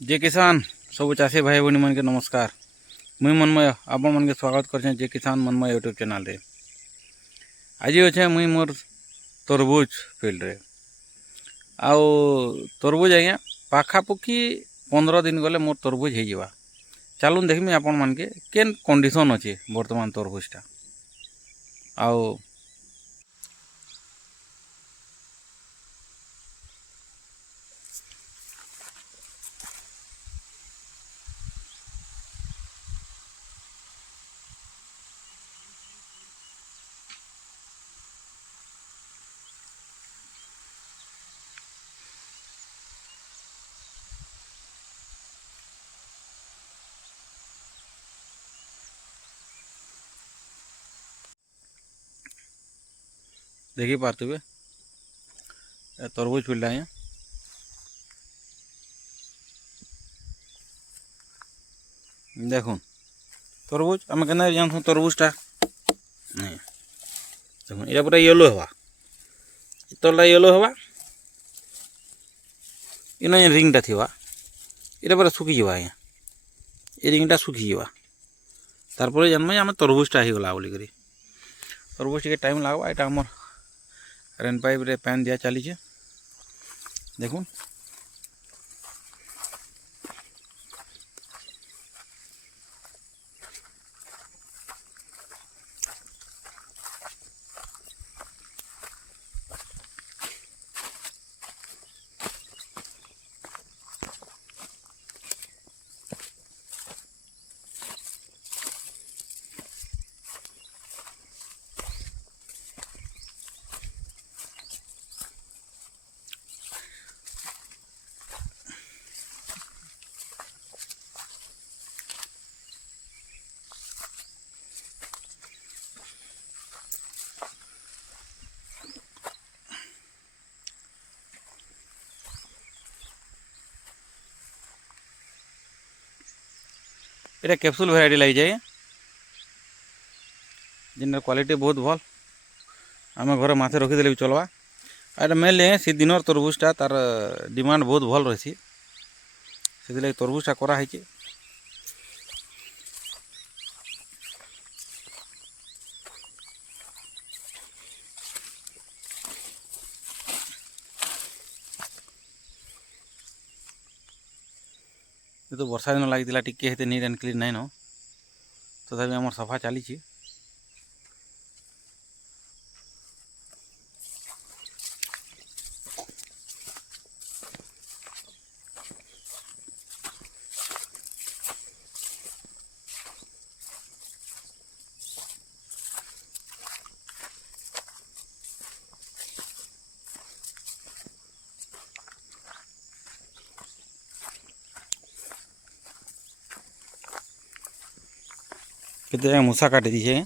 जय किसान सब चाषी भाई भनी मन के नमस्कार। मुई मनमय आपण मन के स्वागत कर जय किसान मनमय यूट्यूब चैनल रे। आज अच्छे मुई मोर तरबुज फील्ड रे आउ तरबुज आज्ञा पाखापाखि 15 दिन गले मोर तरबुज हो जावा। चलून देखमी आपण मन के केन कंडीशन अच्छे बर्तमान तरबुजटा आउ देखी पार्थे तरबुज फील्ड आज्ञा देखुन तरबुज आम के जानूँ तरबुजटा नहीं देखुन ये पूरा येलो हवा तलटा येलो हवा इन रिंगटा थी ये पूरा सुखी आज्ञा ये रिंगटा सुखी तार जानम आम तरबुजटा हो गला बोलिक तरबुज टे टाइम लगवा यहाँ आम रेन पाइप रे पैन दिया चली देखुन ये कैप्सूल भेराइटी लगी जाए जिन क्वालिटी बहुत भल आम घर माथे रखीदे भी चलवा। और मेनली सी दिन तरबुजटा तार डिमांड बहुत भल रही से तरबुजटा कराई ये तो वर्षा दिन लगी T neat and clean nine तथापि आम सफा चली केते मूसा काटी दीजिए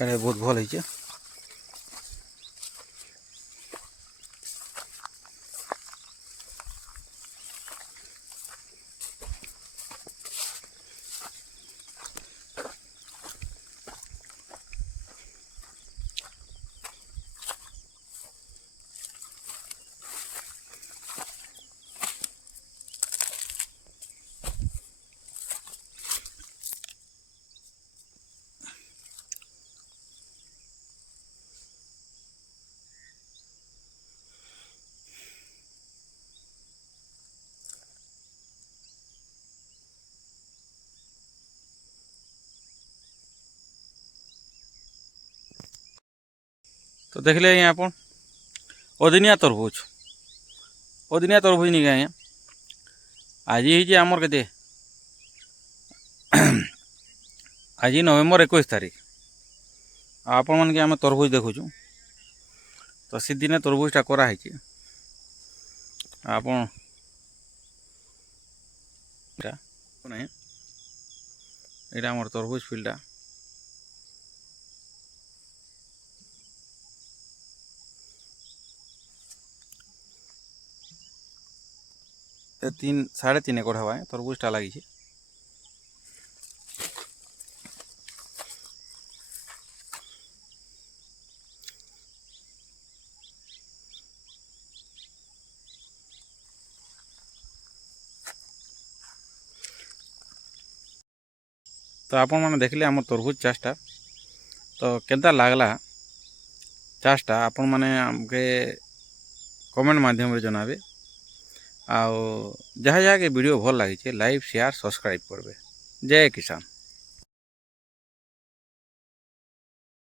बहुत भल है। तो देख ले आप अदिनिया तरबुज नहीं आज्ञा आज ही आमर के आज नवेम्बर 21 तारीख आपण मन के आम तरबुज देखुचु तो सी दिन तरबुजटा कराई आपण ये आमर तरबुज फील्डा तीन 3.5 एकड़ हवा तरबुजटा लगी तो आपण मैंने देखले आम तरबुज चाषटा तो केनता लागला चाषटा आपण मैंने आमके कमेंट माध्यम जनाबे आउ जहाँ जहाँ के वीडियो भल लगी लाइक शेयर सब्सक्राइब करबे। जय किसान।